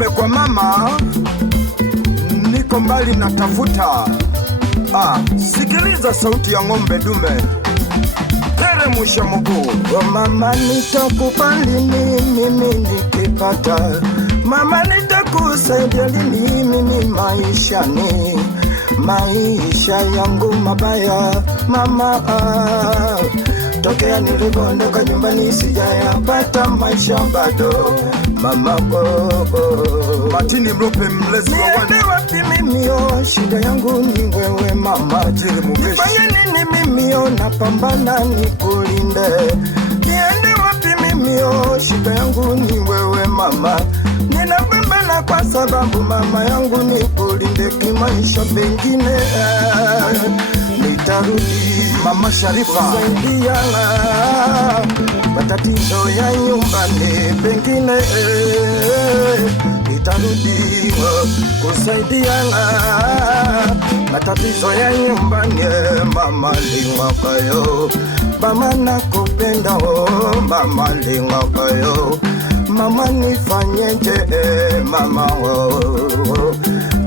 ng'ombe kwa mama, niko mbali natafuta. Sikiliza sauti ya ng'ombe dume, teremusha mguu. Oh mama, nitakupa lini mimi nikipata? Mama, nitakusaidia lini mimi maishani? Maisha yangu mabaya mama, tokea nilipoondoka nyumbani sijayapata maisha bado mama. Matini Mlope, mlezi wa wana. Niende wapi mimi shida yangu ni wewe mama. Nifanye nini mimi napambana nikulinde. Niende wapi mimi shida yangu ni wewe mama. Ninapambana kwa sababu mama yangu nikulinde kimaisha, pengine nitarudi Mama Sharifa kusaidia matatizo ya nyumbani, pengine nitarudi kusaidia matatizo ya nyumbani. Mama Lingakayo, mama nakupenda mama Lingakayo, mama nifanyeje mama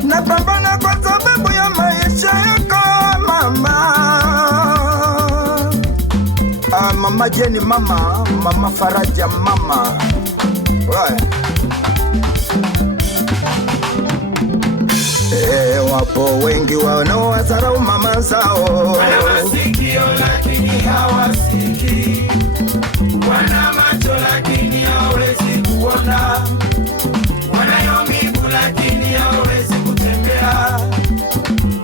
napambana kwa sababu ya maisha yako mama. Mama Jeni, mama Faraja, mama wapo wengi wanaowadharau mama zao. Wana masikio lakini hawasiki, wana macho lakini hawezi kuona, wanayo miguu lakini hawezi kutembea,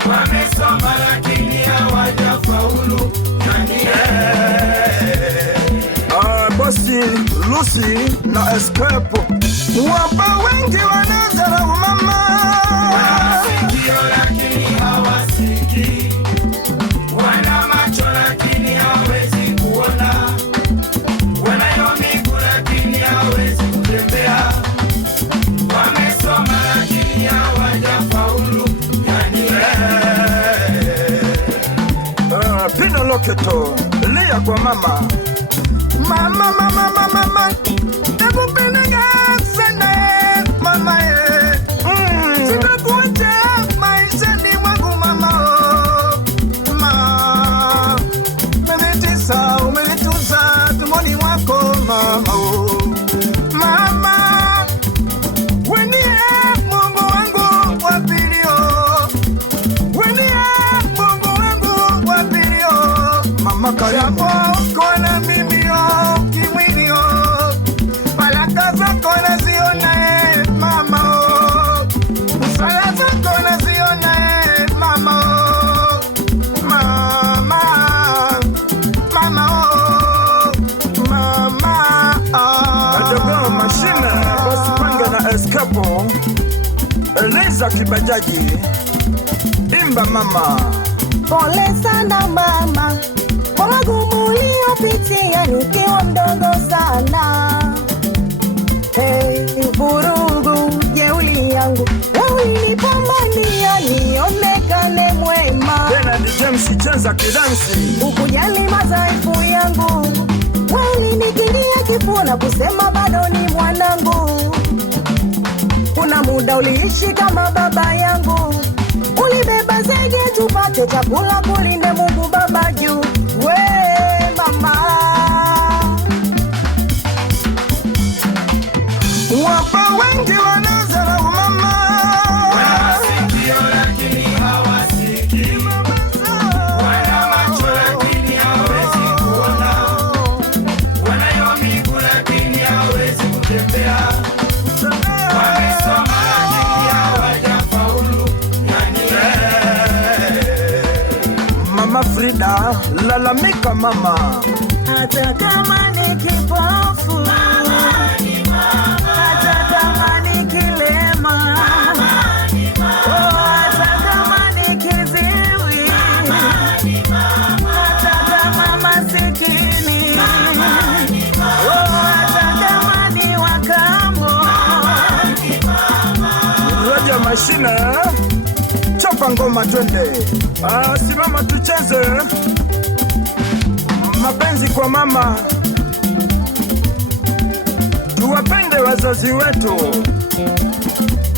wamesoma lakini hawajafaulu. Bosi Lucy na Escape, wapo wengi wanadharau mama. Wana masikio lakini hawasiki, wana macho lakini hawezi kuona, wanayo miguu lakini hawezi kutembea, wamesoma lakini hawajafaulu. Pino Loketo, lia kwa mama. Mama, nakupenda sana mama sitakuacha maishani mwangu mama. Umenituza tumboni mwako mama. Mama, wenie Mungu wangu wa pili, wenie Mungu wangu wa pili. Mama Karimu, Kona mimi kimwili baraka zako naziona mama. Sala zako naziona mama. Adogo Mashine, Bosi Panga na Escape, Eliza Kibajaji, imba mama. Pole sana mama kwa magumu uliyopitia nikiwa mdogo sana. Vurugu jeuli yangu ulinipambania nionekane mwema. Tena ni James Chenza kidansi, Ukujali madhaifu yangu ulinikingia kifua na kusema bado ni mwanangu. Kuna muda uliishi kama baba yangu, ulibeba zege tupate chakula, kulinde Mungu baba juu. We mama, wapo wengi wanadharau mama. Wana masikio lakini hawasiki, wana macho lakini hawezi kuona, wanayo miguu lakini hawezi kutembea, wamesoma lakini hawajafaulu. Mama Frida, lalamika mama. hata kama ni kipofu, hata kama ni kilema, hata kama ni kiziwi, hata kama masikini, hata kama ni wakambo. Roja Mashine, chapa ngoma twende. Simama tucheze. Mapenzi kwa mama, tuwapende wazazi wetu.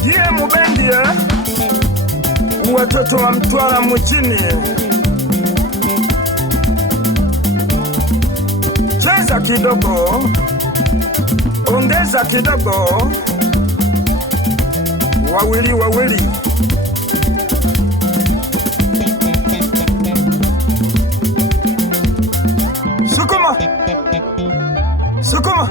Jie Mubendi watoto wa Mtwara mjini, cheza kidogo, ongeza kidogo, wawili wawili. Sukuma, sukuma.